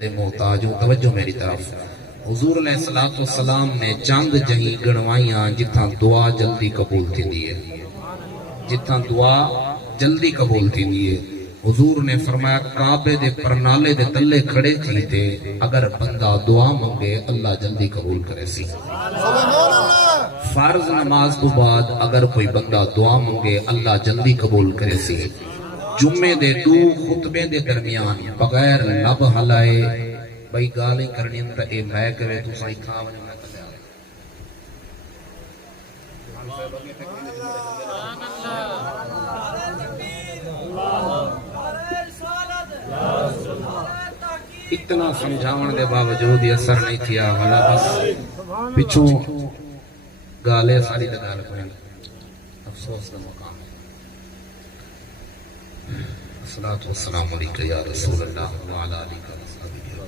محتاج ہوں. توجہ میری طرف. حضور علیہ الصلوۃ والسلام نے چند جہیں گنوائیاں جتھاں دعا جلدی قبول تھیندی ہے, جتھاں دعا جلدی قبول تھیندی ہے. حضور نے فرمایا کعبے دے پرنالے دے تلے کھڑے تھی تے اگر بندہ دعا منگے اللہ جلدی قبول کرے سی. فرض نماز تو بعد اگر کوئی بندہ دعا منگے اللہ جلدی قبول کرے سی. جمعے دے دو خطبے دے درمیان بغیر لب ہلائے بھئی گالی کرنی انتا اے میں کرے تو سائی کھاونے میں کلے آئے. اتنا سمجھاون دے باوجود یہ اثر نہیں تھیا والا بس پچھوں گالے ساری لگا لگا افسوس کا مقام ہے. الصلاة والسلام علیکہ یا رسول اللہ وعلا علیکہ وصحبہ.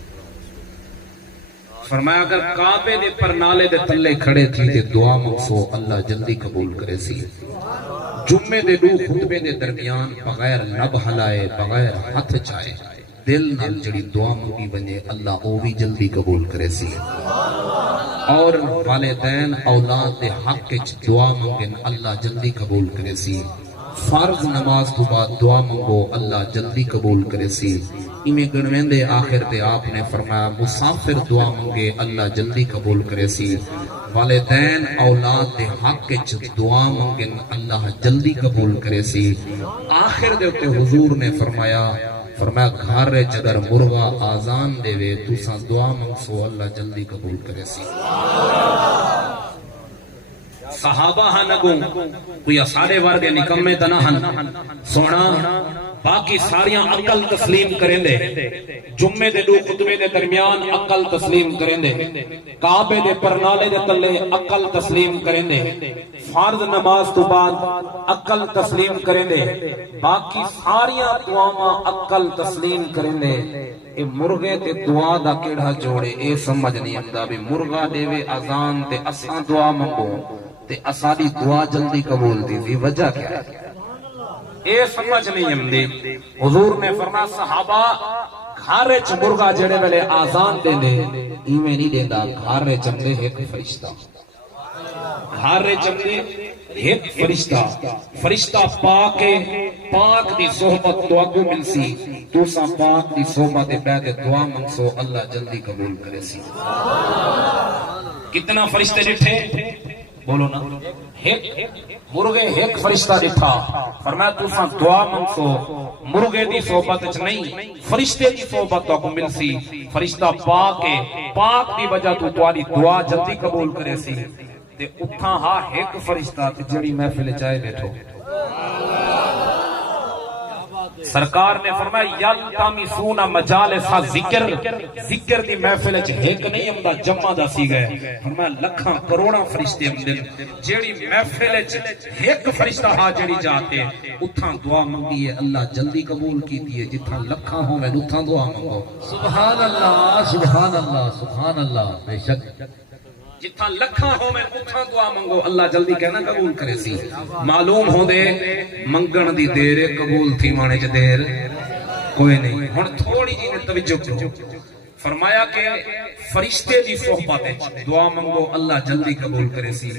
فرمایا اگر کعبے دے پرنالے دے تلے کھڑے تھی تے دعا مقصو اللہ جلدی قبول کرے سی. جمعے دے دو خطبے دے درمیان بغیر لب ہلائے بغیر ہاتھ چائے دل نال جڑی دعا منگی بنے اللہ او بھی جلدی قبول کرے سی. اور والدین اولاد دے حق وچ دعا منگن اللہ جلدی قبول کرے سی. فرض نماز تو بعد دعا منگو اللہ جلدی قبول کرے سی. ایمیں گنوین دے آخر دے آپ نے فرمایا مسافر دعا منگے اللہ جلدی قبول کرے سی. والدین اولاد دے حق وچ دعا منگن اللہ جلدی قبول کرے سی. آخر دے اتے حضور نے فرمایا گھر وچ اگر مرغا آزان دے وے تساں دعا منگسو اللہ جلدی قبول کرے سی. صحابہ ہاں نگوں کوئی ساڑے ورگے نکمے تنہ ہن سونا باقی ساریاں عقل تسلیم کریں دے. جمعے دے دو خطبے دے درمیان عقل تسلیم کریں دے. کعبے دے پرنالے دے تلے عقل تسلیم کریں دے. فرض نماز تو بعد عقل تسلیم کریں دے. باقی ساریاں دعاواں عقل تسلیم کریں دے. اے مرغے تے دعا دا کیڑا جوڑے اے سمجھ نہیں آندا بھی مرغا دے وے اذان تے اساں دعا منگو تے اساڈی دعا جلدی قبول دی وجہ کیا ہے اے سمجھ نہیں آندی. حضور نے فرمایا صحابہ گھر وچ مرغا جڑے ویلے آزان دیندے ایویں نہیں دیندا گھر وچ چندے ایک فرشتہ گھر وچ چندے ایک فرشتہ پاک پاک دی صحبت تو اگوں ملسی تساں پاک دی صحبت تے بیٹھ کے دعا منگسو اللہ جلدی قبول کرے سی. کتنا فرشتے ڈٹھے بولو نا مرغے ایک فرشتہ ڈٹھا. فرمایا تساں دعا منگسو مرغے دی صحبت وچ نہیں فرشتے دی صحبت تو اگوں ملسی. فرشتہ پاک دی وجہ تو تہاڈی دعا جلدی قبول کرے سی. تے اتھاں ہا ایک فرشتہ تے جڑی محفل چائے بیٹھو سرکار نے فرمایا یلتمسون مجالس ذکر دی محفل وچ ایک نہیں ہوندا جمع دا سی گئے. فرمایا لکھاں کروڑاں فرشتے ہوندے جیڑی محفل وچ ایک فرشتہ ہا جڑی جاتے اتھاں دعا منگی ہے اللہ جلدی قبول کیتی ہے. جتھاں لکھاں ہوویں اتھاں دعا منگو. سبحان اللہ سبحان اللہ سبحان اللہ. بے شک جتھاں لکھاں ہوویں اتھاں دعا منگو اللہ جلدی کہنا قبول کرے سی. معلوم ہو دے منگن دی دیر قبول تھی مانے چ دیر کوئی نہیں. ہن تھوڑی جی نے توجہ کرو. فرمایا کہ فرشتے دی صحبت وچ دعا منگو اللہ جلدی قبول کرے سی.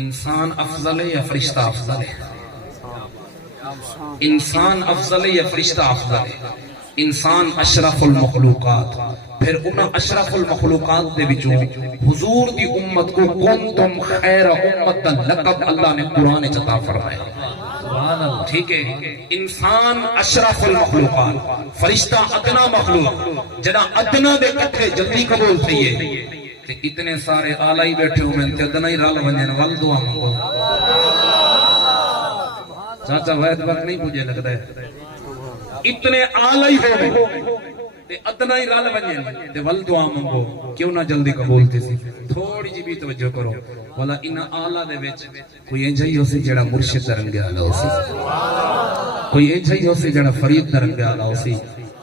انسان افضل ہے یا فرشتہ افضل ہے؟ انسان افضل ہے یا فرشتہ افضل ہے؟ انسان اشرف المخلوقات. پھر انہاں اشرف المخلوقات دے وچوں حضور دی امت کو کنتم خیر امت لقب اللہ نے قرآن عطا فرمایا. سبحان اللہ. ٹھیک ہے انسان اشرف المخلوقات فرشتہ ادنا مخلوق جڑا ادنا دے کٹھے جلدی قبول تھئیے تے اتنے سارے آلائی بیٹھے ہوئے تے ادنا ہی رل ونجن ول دعا منگو. چاچا وید وقت نہیں پوجے لگتا ہے اتنے آلائی ہوئے تے ادنا ہی رل ونجن تے ول دعا منگو کیوں نہ جلدی قبول تھی سی. تھوڑی جی بھی توجہ کرو والا انہاں آلہ دے وچ کوئی انجا ہی ہو سی جڑا مرشد درنگے آلہ ہو سی. کوئی انجا ہی ہو سی جڑا فرید درنگے آلہ ہو سی.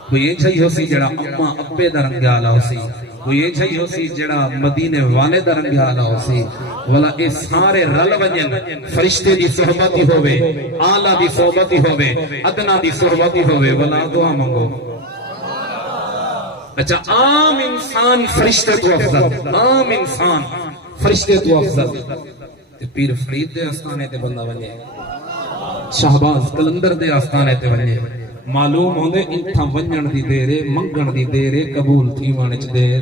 کوئی انجا ہی ہو سی جڑا اماں ابے درنگے آلہ ہو سی. کوئی انجا ہی ہو سی جڑا مدینے والے درنگے آلہ ہو سی. والا اے سارے رل ونجن فرشتے دی صحبت ہی ہوئے آلہ دی صحبت ہی ہوئے ادنا دی صحبت ہی ہوئے والا دعا منگو. اچھا عام انسان فرشتے تو افضل، عام انسان فرشتے تو افضل تے پیر فرید دے آستانے تے بندہ ونجے، شہباز کلندر دے آستانے تے ونجے، معلوم ہوندے انٹھا ونجن دی دیرے منگن دی دیرے قبول تھی وانچ دیر